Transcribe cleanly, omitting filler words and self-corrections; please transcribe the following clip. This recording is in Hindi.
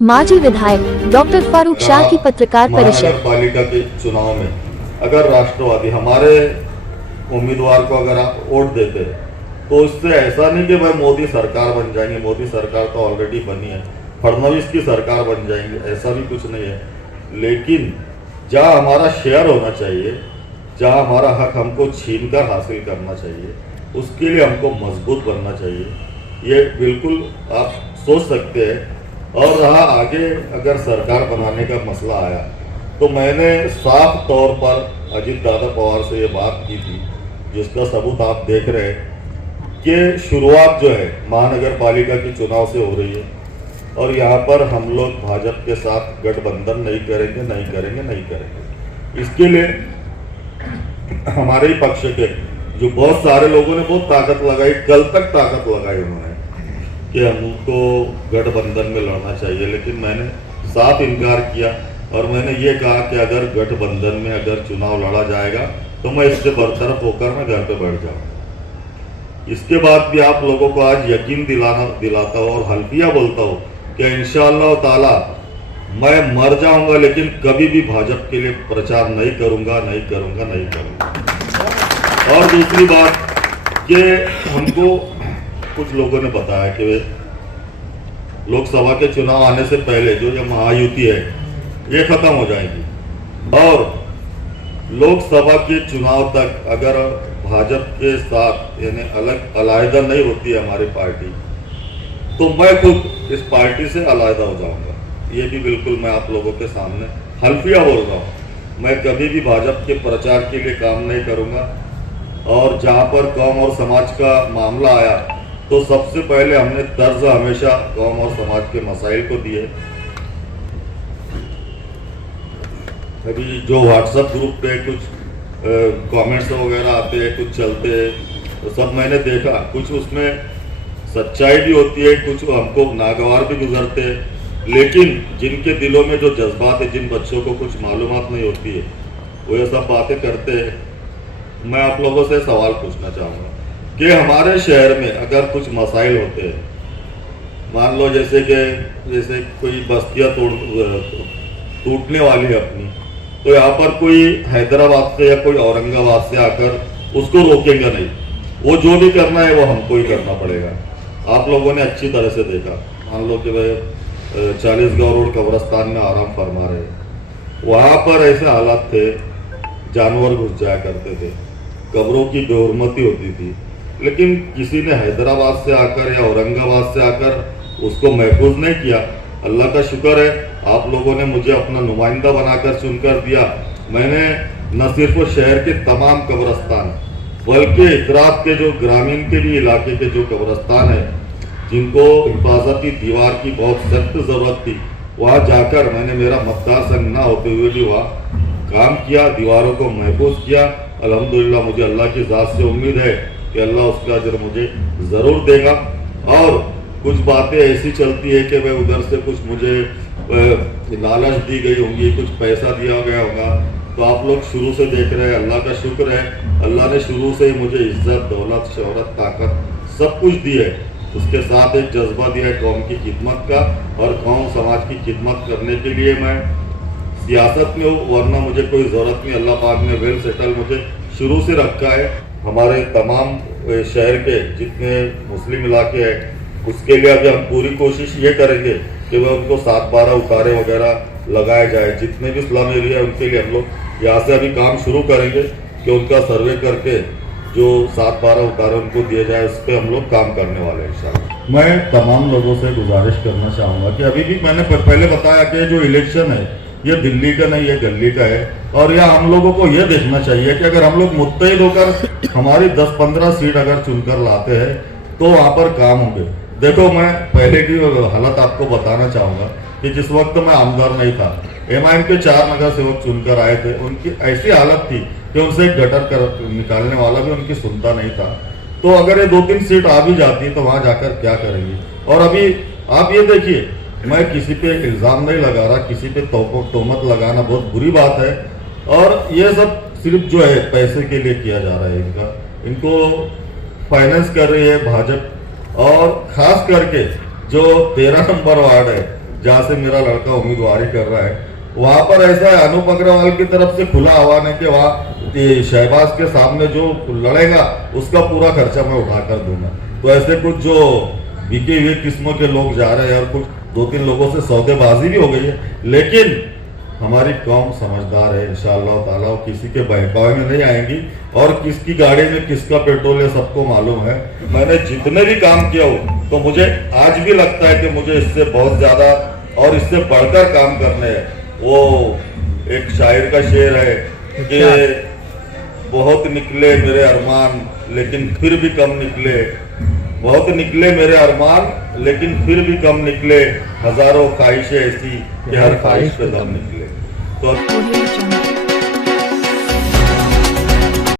माजी विधायक डॉक्टर फारूक शाह की पत्रकार परिषद। पालिका के चुनाव में अगर राष्ट्रवादी हमारे उम्मीदवार को अगर आप वोट देते तो इससे ऐसा नहीं कि भाई मोदी सरकार बन जाएंगे, मोदी सरकार तो ऑलरेडी बनी है, फडणवीस की सरकार बन जाएंगे, ऐसा भी कुछ नहीं है। लेकिन जहाँ हमारा शेयर होना चाहिए, जहाँ हमारा हक हमको छीन कर हासिल करना चाहिए, उसके लिए हमको मजबूत बनना चाहिए, ये बिल्कुल आप सोच सकते हैं। और रहा आगे अगर सरकार बनाने का मसला आया तो मैंने साफ तौर पर अजीत दादा पवार से ये बात की थी, जिसका सबूत आप देख रहे हैं कि शुरुआत जो है महानगर पालिका के चुनाव से हो रही है और यहाँ पर हम लोग भाजपा के साथ गठबंधन नहीं करेंगे। इसके लिए हमारे ही पक्ष के जो बहुत सारे लोगों ने बहुत ताकत लगाई, कल तक ताकत लगाई उन्होंने कि हमको गठबंधन में लड़ना चाहिए, लेकिन मैंने साफ इनकार किया और मैंने ये कहा कि अगर गठबंधन में अगर चुनाव लड़ा जाएगा तो मैं इससे बरतरफ होकर मैं घर पे बैठ जाऊंगा। इसके बाद भी आप लोगों को आज यकीन दिलाता हूँ और हल्फिया बोलता हूँ कि इंशाअल्लाह ताला मैं मर जाऊंगा लेकिन कभी भी भाजपा के लिए प्रचार नहीं करूंगा। और दूसरी बात कि हमको कुछ लोगों ने बताया कि लोकसभा के चुनाव आने से पहले जो ये महायुति है ये खत्म हो जाएगी और लोकसभा के चुनाव तक अगर भाजपा के साथ यानी अलग अलहदा नहीं होती है हमारी पार्टी तो मैं खुद इस पार्टी से अलहदा हो जाऊंगा। ये भी बिल्कुल मैं आप लोगों के सामने हल्फिया बोल रहा हूँ। मैं कभी भी भाजपा के प्रचार के लिए काम नहीं करूंगा और जहां पर कौम और समाज का मामला आया तो सबसे पहले हमने तर्ज हमेशा कौम और समाज के मसाइल को दिए। अभी जो व्हाट्सएप ग्रुप पे कुछ कमेंट्स वगैरह आते हैं, कुछ चलते हैं, तो सब मैंने देखा, कुछ उसमें सच्चाई भी होती है, कुछ हमको नागवार भी गुजरते हैं, लेकिन जिनके दिलों में जो जज्बात है, जिन बच्चों को कुछ मालूमात नहीं होती है, वो ये सब बातें करते हैं। मैं आप लोगों से सवाल पूछना चाहूँगा कि हमारे शहर में अगर कुछ मसाइल होते हैं, मान लो जैसे कोई बस्तियाँ टूटने वाली है अपनी, तो यहाँ पर कोई हैदराबाद से या कोई औरंगाबाद से आकर उसको रोकेंगे नहीं, वो जो भी करना है वो हमको ही करना पड़ेगा। आप लोगों ने अच्छी तरह से देखा, मान लो कि भाई 40 गाँव रोड कब्रस्तान में आराम फरमा रहे, वहाँ पर ऐसे हालात थे, जानवर घुस जाया करते थे, कब्रों की बेहुरमती होती थी, लेकिन किसी ने हैदराबाद से आकर या औरंगाबाद से आकर उसको महफूज नहीं किया। अल्लाह का शुक्र है आप लोगों ने मुझे अपना नुमाइंदा बनाकर चुनकर दिया। मैंने न सिर्फ शहर के तमाम कब्रस्तान बल्कि इतराफ के जो ग्रामीण के भी इलाके के जो कब्रस्तान है जिनको हिफाजती दीवार की बहुत सख्त ज़रूरत थी, वहाँ जाकर मैंने मेरा मतदार संघ ना होते हुए भी वहाँ काम किया, दीवारों को महफूज किया। अल्हम्दुलिल्लाह मुझे अल्लाह की ज़ात से उम्मीद है कि अल्लाह उसका अजर मुझे ज़रूर देगा। और कुछ बातें ऐसी चलती है कि भाई उधर से कुछ मुझे लालच दी गई होंगी, कुछ पैसा दिया गया होगा, तो आप लोग शुरू से देख रहे हैं, अल्लाह का शुक्र है, अल्लाह ने शुरू से ही मुझे इज्जत, दौलत, शोहरत, ताकत सब कुछ दी है। उसके साथ एक जज्बा दिया है कौम की खिदमत का, और कौम समाज की खिदमत करने के लिए मैं सियासत में हूँ, वरना मुझे कोई ज़रूरत नहीं। अल्लाह पाक ने वेल सेटल मुझे शुरू से रखा है। हमारे तमाम शहर के जितने मुस्लिम इलाके हैं उसके लिए अभी हम पूरी कोशिश ये करेंगे कि वह उनको 7-12 उतारे वगैरह लगाए जाए। जितने भी स्लम एरिया उनके लिए हम लोग यहाँ से अभी काम शुरू करेंगे कि उनका सर्वे करके जो 7-12 उतारे उनको दिए जाए, उस पर हम लोग काम करने वाले हैं इंशाल्लाह। मैं तमाम लोगों से गुजारिश करना चाहूँगा कि अभी भी मैंने पहले बताया कि जो इलेक्शन है ये दिल्ली का नहीं, ये गली का है, और यह हम लोगों को ये देखना चाहिए कि अगर हम लोग मुत्तहिद होकर हमारी 10-15 सीट अगर चुनकर लाते हैं तो वहाँ पर काम होंगे। देखो, मैं पहले की हालत आपको बताना चाहूँगा कि जिस वक्त मैं आमदार नहीं था, एमआईएम के 4 नगर सेवक चुनकर आए थे, उनकी ऐसी हालत थी कि उनसे एक गटर निकालने वाला भी उनकी सुनता नहीं था। तो अगर ये 2-3 सीट आ भी जाती तो वहाँ जाकर क्या करेंगे। और अभी आप ये देखिए मैं किसी पे इल्ज़ाम नहीं लगा रहा, किसी पे तोहमत लगाना बहुत बुरी बात है। और ये सब सिर्फ जो है पैसे के लिए किया जा रहा है। इनको फाइनेंस कर रही है भाजपा, और खास करके जो 13 नंबर वार्ड है जहाँ से मेरा लड़का उम्मीदवारी कर रहा है, वहाँ पर ऐसा है अनूप अग्रवाल की तरफ से खुला आह्वान है कि वहाँ शहबाज के सामने जो लड़ेगा उसका पूरा खर्चा मैं उठा कर दूंगा। तो ऐसे कुछ जो बिके हुए किस्मों के लोग जा रहे हैं और कुछ 2-3 लोगों से सौदेबाजी भी हो गई है, लेकिन हमारी कौम समझदार है इंशाअल्लाह ताला, वो किसी के बहकावे में नहीं आएंगी। और किसकी गाड़ी में किसका पेट्रोल है सबको मालूम है। मैंने जितने भी काम किया हो तो मुझे आज भी लगता है कि मुझे इससे बहुत ज्यादा और इससे बढ़कर काम करने हैं। वो एक शायर का शेर है कि बहुत निकले मेरे अरमान लेकिन फिर भी कम निकले, बहुत निकले मेरे अरमान लेकिन फिर भी कम निकले, हजारों ख्वाहिशें ऐसी कि हर ख्वाहिश पे दम निकले। तो